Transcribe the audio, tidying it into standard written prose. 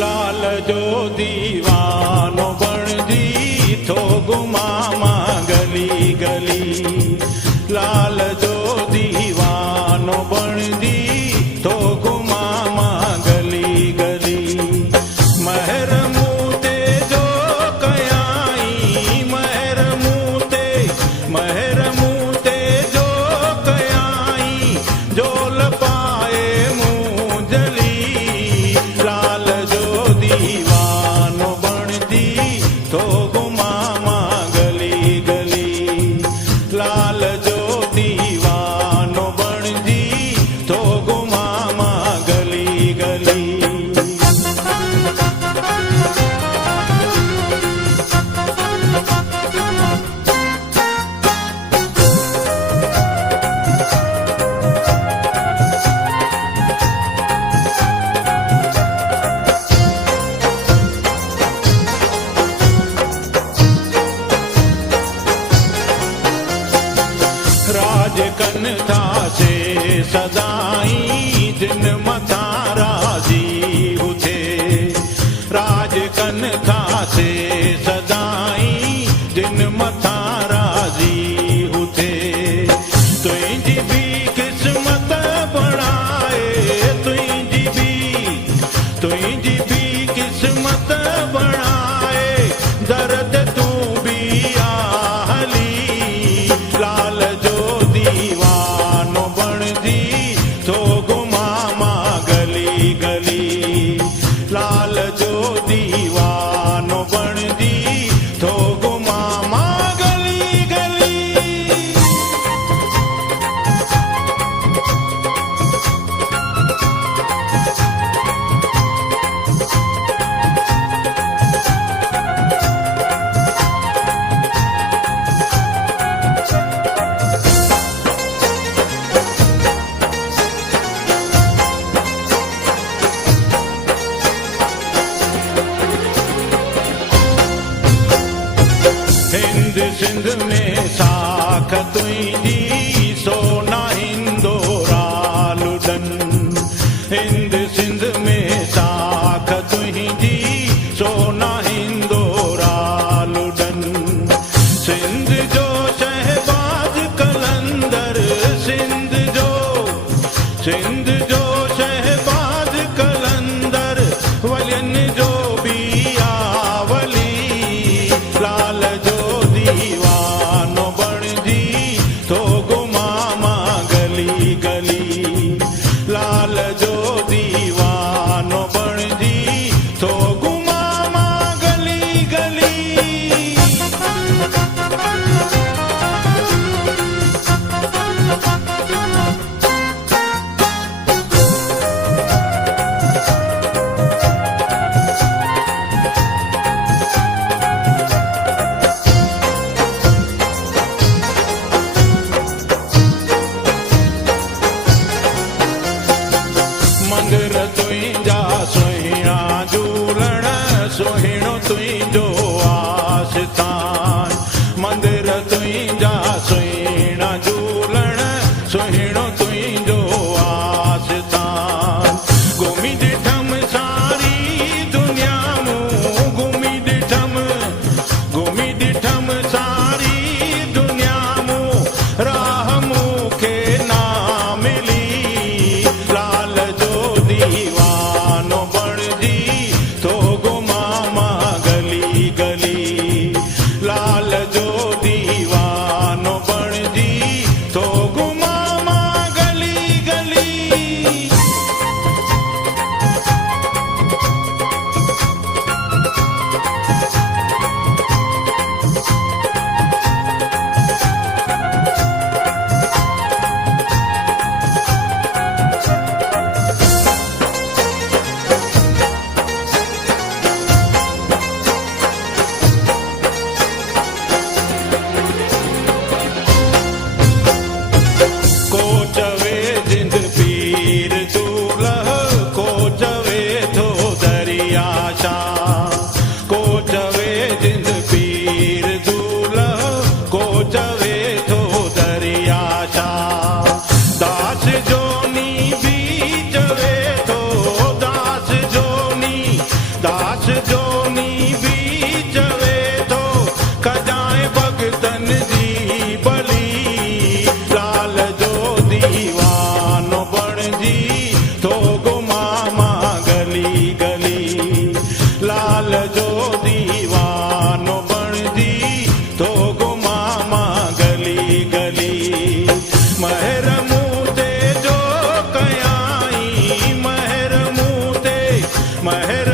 लाल जो दीवानो बण जी थो गुमामा गली गली। लाल जो दीवानो बण जी थो गुमामा गली गली। महर मूते जो कयाई महर मूते जो कयाई जोल पाए मुँह जली। लाल जो दीवानो बण जी थो गुमामा गली गली। लाल जो दीवानो बण जी थो गुमामा गली गली। राज कन था से सदाई जिन मथा राजी हुथे। राज कन था से सदाई जिन मथा राजी हुथे। तुझी भी किस्मत बणाए तुझी भी किस्मत बणाए दर्द तू भी आहली। लाल जो दीवानो बण जी थो गुमामा गली गली। लाल जो दीवानो बण जी थो गुमामा गली गली। हिंद सिंध में साख तुझी सोना हिंदोरा लुडन। हिंद सिंध में साख तुझी सोना हिंदोरा लुडन। सिंध जो शहबाज कलंदर सिंध जो शहबाज कलंदर वलियन जो भी आवली। लाल जो दीवानो बण जी महर